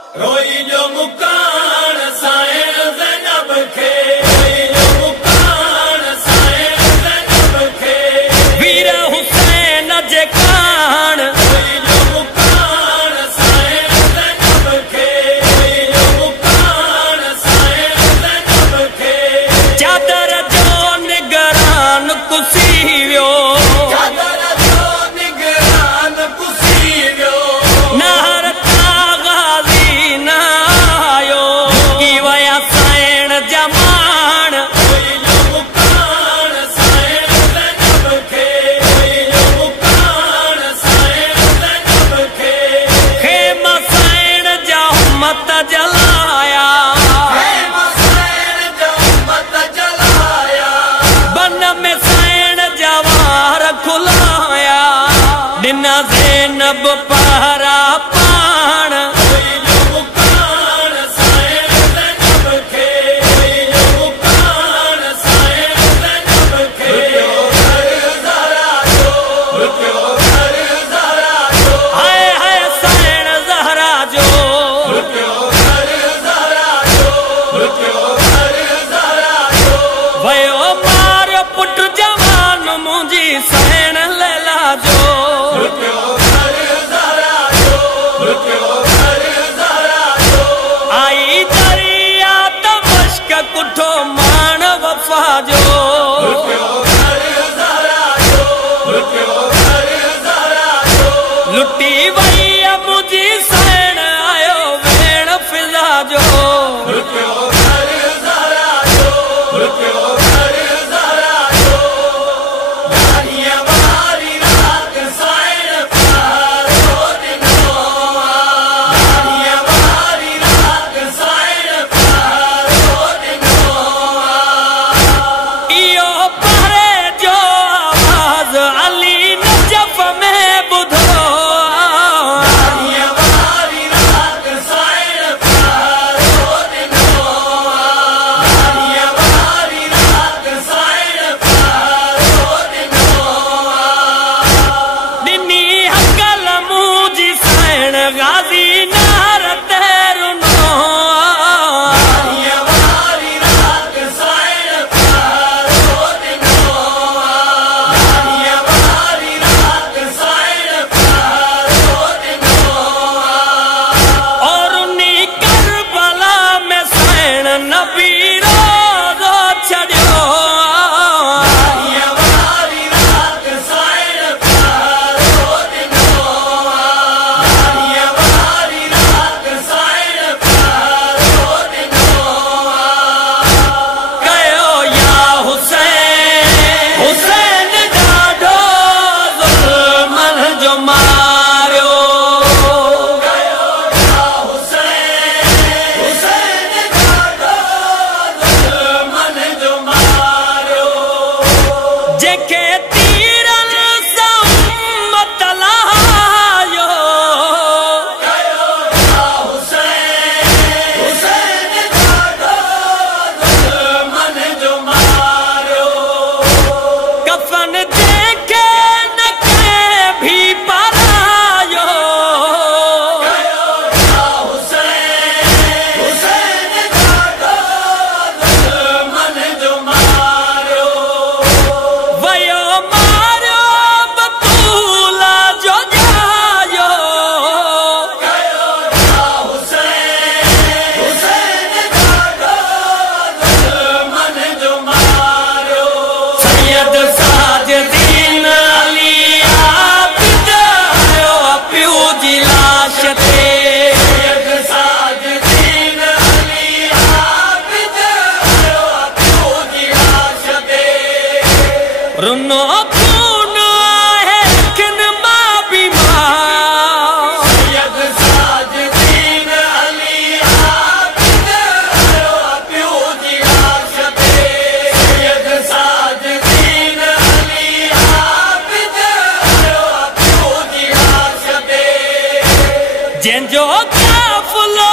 रोई जो मुकान साइण ज़ैनब खे, रोई जो मुकान साइण ज़ैनब खे, वीर हुसैन जे कान, रोई जो मुकान साइण ज़ैनब खे, रोई जो मुकान साइण ज़ैनब खे, चादर जो निगरान कुसी वियो, चादर जो निगरान कुसी वियो, नहर गाज़ी न आयो, की वया साइण जमान, रोई जो मुकान साइण ज़ैनब खे, रोई जो मुकान साइण ज़ैनब खे, खेमा साइण जा मत जलाया, साइण जो मत जलाया, बन में साइण जवार खुलाया, डिना ज़ैनब पहरा पाण, रोई जो मुकान साइण ज़ैनब खे, रोई जो मुकान साइण ज़ैनब खे, रुकियो घर ज़हरा जो, हाय हाय साइण ज़हरा जो, रुकियो घर ज़हरा जो, रुकियो घर ज़हरा जो, वयो मार पुट जवान मुंहिंजी साइण लैला जो, रुकियो घर ज़हरा जो, रुकियो घर ज़हरा जो, आई दरिया दमश्क कुठो मान वफ़ा जो, रुकियो घर ज़हरा जो, रुकियो घर ज़हरा जो, लुटी वई मुंहिंजी साइण आयो भेण फिज़ा जो, रुकियो घर ज़हरा जो, रुकियो घर ज़हरा जो, यारीअ वारी रात साइण प्यारो ॾिनो आ, यारीअ वारी रात साइण प्यारो ॾिनो आ, इहो पहरे जो आवाज़ अली नजफ में ॿुधो, यारीअ वारी रात साइण प्यारो ॾिनो आ, यारीअ वारी रात साइण प्यारो ॾिनो आ, ॾिनी हकल मुंहिंजी साइण गाज़ी नार ते रुनो, यारीअ वारी रात साइण प्यारो ॾिनो आ, यारीअ वारी रात साइण प्यारो ॾिनो आ, और उन्नी करबला में साइण नबी रोज़ो छॾियो, यारीअ वारी रात साइण प्यारो ॾिनो आ, यारीअ वारी रात साइण प्यारो ॾिनो आ, कयो या हुसैन हुसैन ॾाढो ज़ुल्मन जो मारियो, हुसैन ॾाढो ज़ुल्मन जो मारियो, जेके तीरन सां उम्मत लायो, हुसैन ॾाढो ज़ुल्मन जो मारियो, कफन जेके न कंहिं भी पारायो, हुसैन ॾाढो ज़ुल्मन जो मारियो, वयो मारियो बतूल जो जायो, हुसैन ॾाढो ज़ुल्मन जो मारियो, सैयद साजिदीन अली आबिद आयो पियो जी लाश ते, सैयद साजिदीन अली आबिद आयो पियो जी लाश ते, रुनो खून है किन मां बीमार, सैयद साजिदीन अली आबिद आयो पियो जी लाश ते, सैयद साजिदीन अली आबिद आयो पियो जी लाश ते, जंहिंजो काफ़िलो